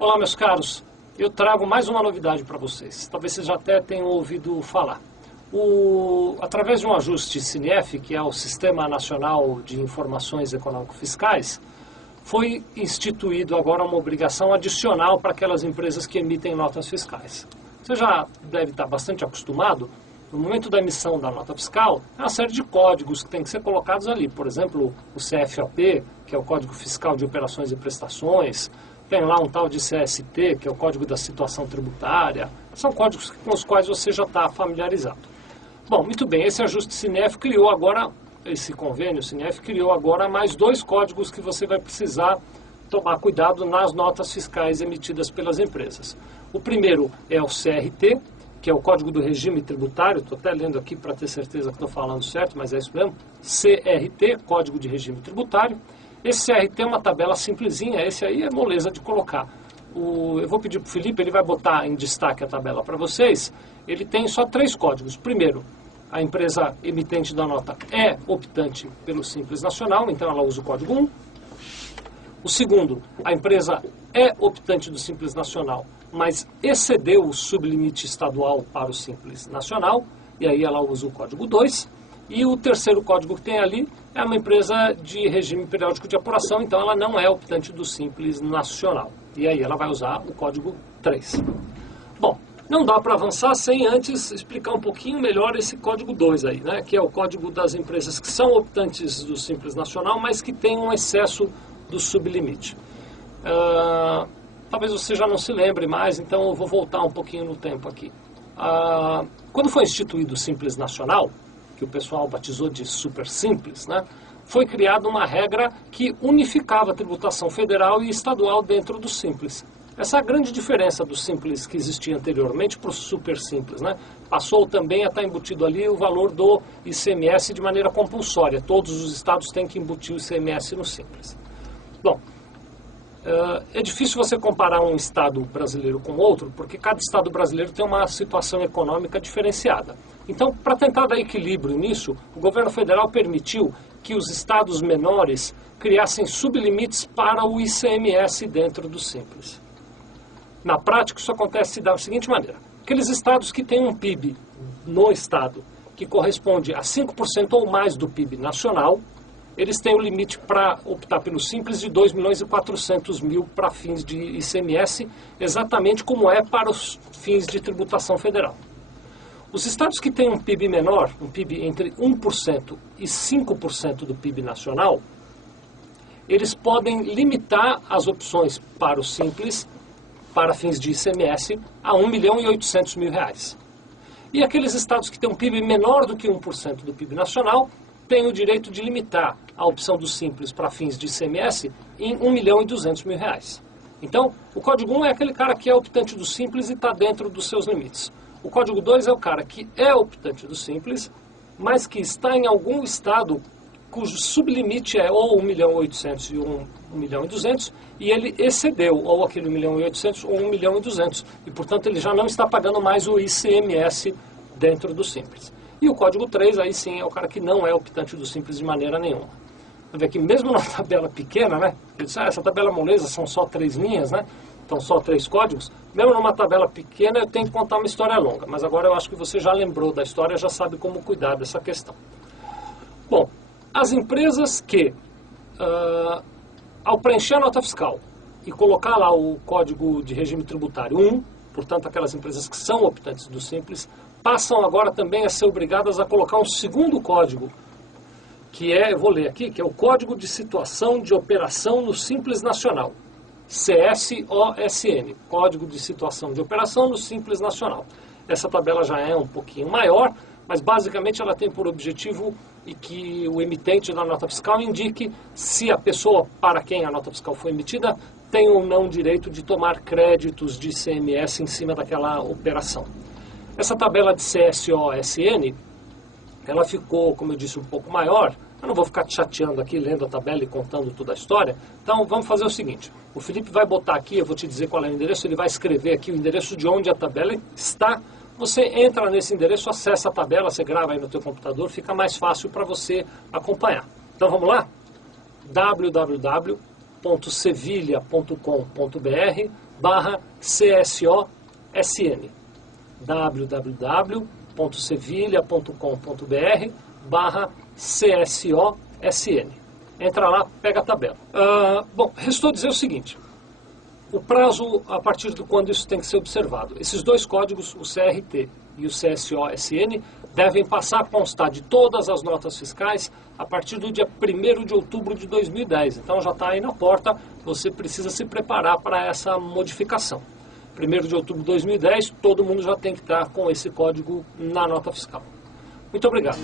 Olá, meus caros. Eu trago mais uma novidade para vocês. Talvez vocês já até tenham ouvido falar. Através de um ajuste CINEF, que é o Sistema Nacional de Informações Econômico-Fiscais, foi instituído agora uma obrigação adicional para aquelas empresas que emitem notas fiscais. Você já deve estar bastante acostumado. No momento da emissão da nota fiscal, é uma série de códigos que tem que ser colocados ali. Por exemplo, o CFOP, que é o Código Fiscal de Operações e Prestações. Tem lá um tal de CST, que é o Código da Situação Tributária. São códigos com os quais você já está familiarizado. Bom, muito bem, esse ajuste CINEF criou agora, esse convênio CINEF criou agora mais dois códigos que você vai precisar tomar cuidado nas notas fiscais emitidas pelas empresas. O primeiro é o CRT, que é o Código do Regime Tributário, estou até lendo aqui para ter certeza que estou falando certo, mas é isso mesmo, CRT, Código de Regime Tributário. Esse CRT é uma tabela simplesinha, esse aí é moleza de colocar. Eu vou pedir para o Felipe, ele vai botar em destaque a tabela para vocês. Ele tem só três códigos. Primeiro, a empresa emitente da nota é optante pelo Simples Nacional, então ela usa o código 1. O segundo, a empresa é optante do Simples Nacional, mas excedeu o sublimite estadual para o Simples Nacional, e aí ela usa o código 2. E o terceiro código que tem ali é uma empresa de regime periódico de apuração, então ela não é optante do Simples Nacional. E aí ela vai usar o código 3. Bom, não dá para avançar sem antes explicar um pouquinho melhor esse código 2 aí, né? Que é o código das empresas que são optantes do Simples Nacional, mas que têm um excesso do sublimite. Talvez você já não se lembre mais, então eu vou voltar um pouquinho no tempo aqui. Quando foi instituído o Simples Nacional, que o pessoal batizou de super simples, né? Foi criada uma regra que unificava a tributação federal e estadual dentro do simples. Essa é a grande diferença do simples que existia anteriormente para o super simples, né? Passou também a estar embutido ali o valor do ICMS de maneira compulsória. Todos os estados têm que embutir o ICMS no simples. Bom, é difícil você comparar um estado brasileiro com outro, porque cada estado brasileiro tem uma situação econômica diferenciada. Então, para tentar dar equilíbrio nisso, o governo federal permitiu que os estados menores criassem sublimites para o ICMS dentro do Simples. Na prática, isso acontece da seguinte maneira. Aqueles estados que têm um PIB no estado que corresponde a 5% ou mais do PIB nacional, eles têm o limite para optar pelo Simples de 2.400.000 para fins de ICMS, exatamente como é para os fins de tributação federal. Os estados que têm um PIB menor, um PIB entre 1% e 5% do PIB nacional, eles podem limitar as opções para o Simples, para fins de ICMS, a R$ 1.800.000. E aqueles estados que têm um PIB menor do que 1% do PIB nacional, têm o direito de limitar a opção do Simples para fins de ICMS em R$ 1.200.000. Então, o Código 1 é aquele cara que é optante do Simples e está dentro dos seus limites. O Código 2 é o cara que é optante do Simples, mas que está em algum estado cujo sublimite é ou 1.800.000 e 1.200.000, e ele excedeu ou aquele 1.800.000 ou 1.200.000, e portanto ele já não está pagando mais o ICMS dentro do Simples. E o Código 3, aí sim, é o cara que não é optante do Simples de maneira nenhuma. Você vê que mesmo na tabela pequena, né? Eu disse, essa tabela moleza são só 3 linhas, né? Então só 3 códigos. Mesmo numa tabela pequena eu tenho que contar uma história longa. Mas agora eu acho que você já lembrou da história, já sabe como cuidar dessa questão. Bom, as empresas que, ao preencher a nota fiscal e colocar lá o Código de Regime Tributário 1, portanto aquelas empresas que são optantes do Simples, passam agora também a ser obrigadas a colocar um segundo código, que é, eu vou ler aqui, que é o Código de Situação de Operação no Simples Nacional. CSOSN, Código de Situação de Operação no Simples Nacional. Essa tabela já é um pouquinho maior, mas basicamente ela tem por objetivo e que o emitente da nota fiscal indique se a pessoa para quem a nota fiscal foi emitida tem ou não direito de tomar créditos de ICMS em cima daquela operação. Essa tabela de CSOSN, ela ficou, como eu disse, um pouco maior. Eu não vou ficar te chateando aqui, lendo a tabela e contando toda a história. Então, vamos fazer o seguinte. O Felipe vai botar aqui, eu vou te dizer qual é o endereço, ele vai escrever aqui o endereço de onde a tabela está. Você entra nesse endereço, acessa a tabela, você grava aí no teu computador, fica mais fácil para você acompanhar. Então, vamos lá? www.sevilha.com.br www.sevilha.com.br/CSOSN www.sevilha.com.br/CSOSN. Entra lá, pega a tabela. Bom, restou dizer o seguinte: o prazo a partir de quando isso tem que ser observado. Esses dois códigos, o CRT e o CSOSN, devem passar a constar de todas as notas fiscais a partir do dia 1º de outubro de 2010. Então já está aí na porta, você precisa se preparar para essa modificação. 1º de outubro de 2010, todo mundo já tem que estar com esse código na nota fiscal. Muito obrigado.